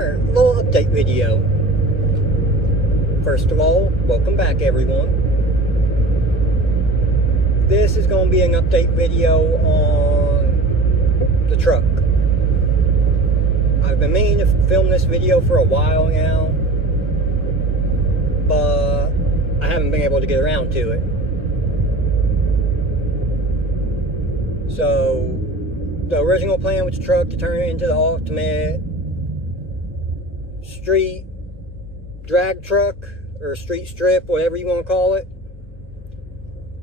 Alright, little update video. First of all, welcome back everyone. This is going to be an update video on the truck. I've been meaning to film this video for a while now, but I haven't been able to get around to it. So, the original plan with the truck to turn it into the ultimate street drag truck, or street strip, whatever you want to call it,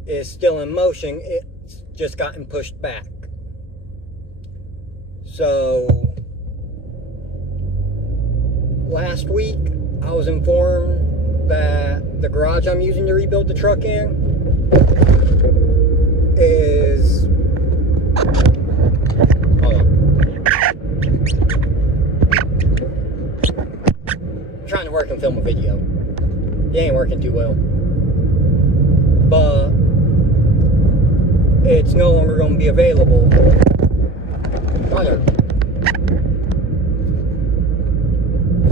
is still in motion. It's just gotten pushed back. So, last week, I was informed that the garage I'm using to rebuild the truck in is... Hold on. I'm trying to work and film a video. It ain't working too well. But it's no longer going to be available.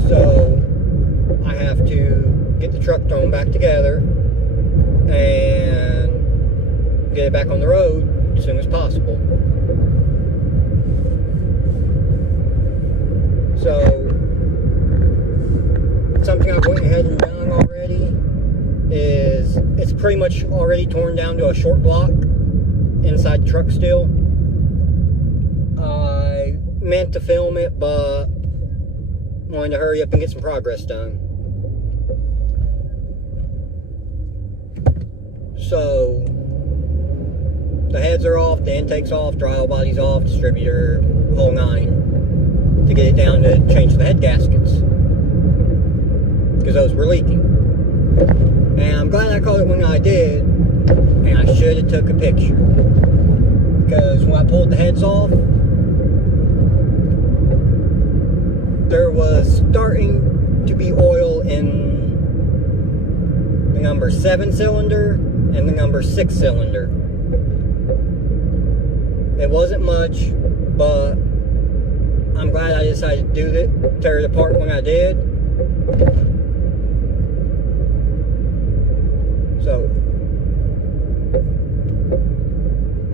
So I have to get the truck thrown back together and get it back on the road as soon as possible. So something I've went ahead and done already is it's pretty much already torn down to a short block inside the truck still. I meant to film it, but wanted to hurry up and get some progress done. So the heads are off, the intake's off, throttle body's off, distributor, whole nine, to get it down to change the head gaskets, because those were leaking. And I'm glad I caught it when I did, and I should have took a picture, because when I pulled the heads off, there was starting to be oil in the number 7 cylinder and the number 6 cylinder. It wasn't much, but I'm glad I decided to do it, tear it apart when I did. So,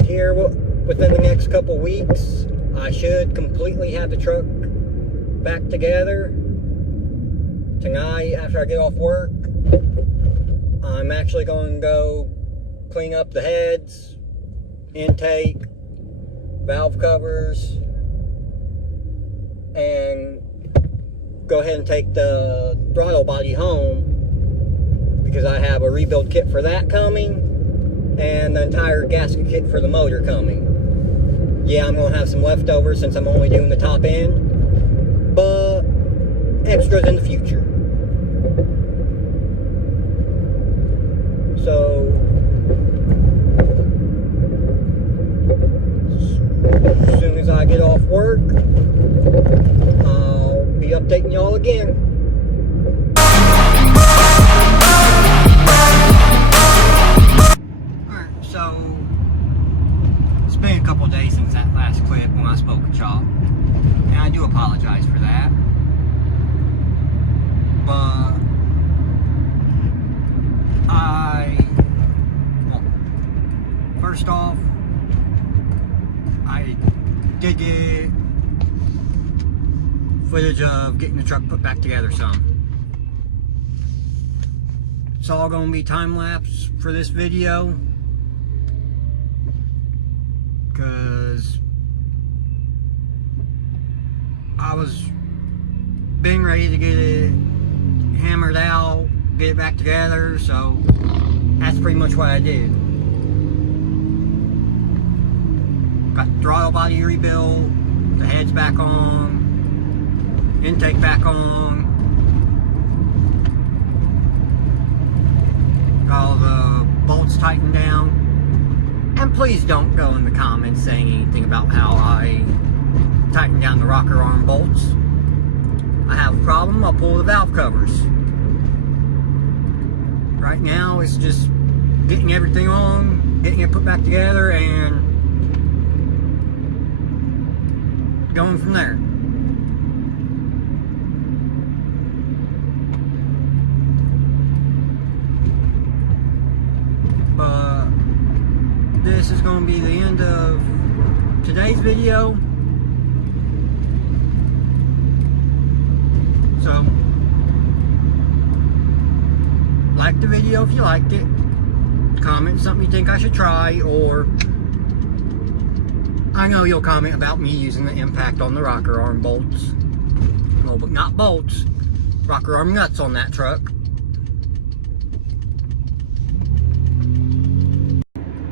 here within the next couple weeks, I should completely have the truck back together. Tonight, after I get off work, I'm actually going to go clean up the heads, intake, valve covers, and go ahead and take the throttle body home, because I have a rebuild kit for that coming, and the entire gasket kit for the motor coming. Yeah, I'm going to have some leftovers since I'm only doing the top end, but extras in the future. So, as soon as I get off work, I'll be updating y'all again. Alright, so it's been a couple days since that last clip when I spoke with y'all, and I do apologize for that. But first off, I did get footage of getting the truck put back together some. It's all going to be time-lapse for this video, because I was being ready to get it hammered out, get it back together, so that's pretty much what I did. Got the throttle body rebuilt, the heads back on, intake back on, got all the bolts tightened down. And please don't go in the comments saying anything about how I tightened down the rocker arm bolts. I have a problem, I'll pull the valve covers. Right now it's just getting everything on, getting it put back together, and going from there. this is going to be the end of today's video. So, like the video if you liked it. Comment something you think I should try, or I know you'll comment about me using the impact on the rocker arm bolts. No, but not bolts. Rocker arm nuts on that truck.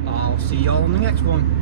I'll see y'all in the next one.